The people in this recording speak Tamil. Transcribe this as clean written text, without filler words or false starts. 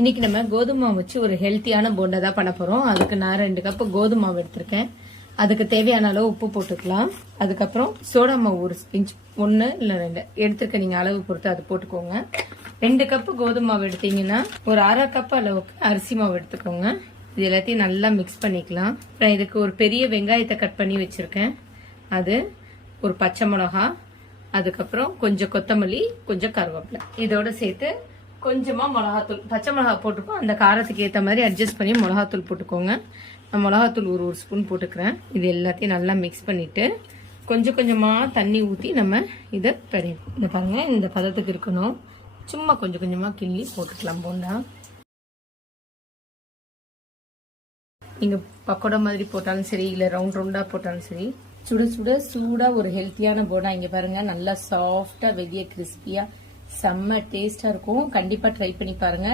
இன்னைக்கு நம்ம கோதுமை மாவு வச்சு ஒரு ஹெல்த்தியான போண்டா தான் பண்ண போறோம். அதுக்கு நான் 2 கப் கோதுமை மாவு எடுத்திருக்கேன். அதுக்கு தேவையான அளவு உப்பு போட்டுக்கலாம். அதுக்கப்புறம் சோடா மாவு ஒரு பிஞ்ச் 1 இல்ல 2 எடுத்துருக்க, நீங்க அளவு பொறுத்து அது போட்டுக்கோங்க. 2 கப் கோதுமை மாவு எடுத்தீங்கன்னா ஒரு அரை கப் அளவுக்கு அரிசி மாவு எடுத்துக்கோங்க. இது எல்லாத்தையும் நல்லா மிக்ஸ் பண்ணிக்கலாம். அப்புறம் இதுக்கு ஒரு பெரிய வெங்காயத்தை கட் பண்ணி வச்சிருக்கேன், அது ஒரு பச்சை மிளகா, அதுக்கப்புறம் கொஞ்சம் கொத்தமல்லி, கொஞ்சம் கருவேப்பிலை, இதோட சேர்த்து கொஞ்சமா மிளகாத்தூள், பச்சை மிளகா போட்டுக்கோம். அந்த காரத்துக்கு ஏற்ற மாதிரி அட்ஜஸ்ட் பண்ணி மிளகாத்தூள் போட்டுக்கோங்க. நான் மிளகாத்தூள் ஒரு ஸ்பூன் போட்டுக்கிறேன். இது எல்லாத்தையும் நல்லா மிக்ஸ் பண்ணிட்டு கொஞ்சம் கொஞ்சமா தண்ணி ஊற்றி நம்ம இதை பெரியணும். இந்த பாருங்க, இந்த பதத்துக்கு இருக்கணும். சும்மா கொஞ்சம் கொஞ்சமா கிள்ளி போட்டுக்கலாம் போண்டா. நீங்க பக்கோடா மாதிரி போட்டாலும் சரி, இல்ல ரவுண்ட் ரவுண்டா போட்டாலும் சரி, சுட சுட சூடா ஒரு ஹெல்த்தியான போண்டா. இங்க பாருங்க, நல்லா சாஃப்டா வெளியே கிறிஸ்பியா செம்ம டேஸ்டா இருக்கும். கண்டிப்பா ட்ரை பண்ணி பாருங்க.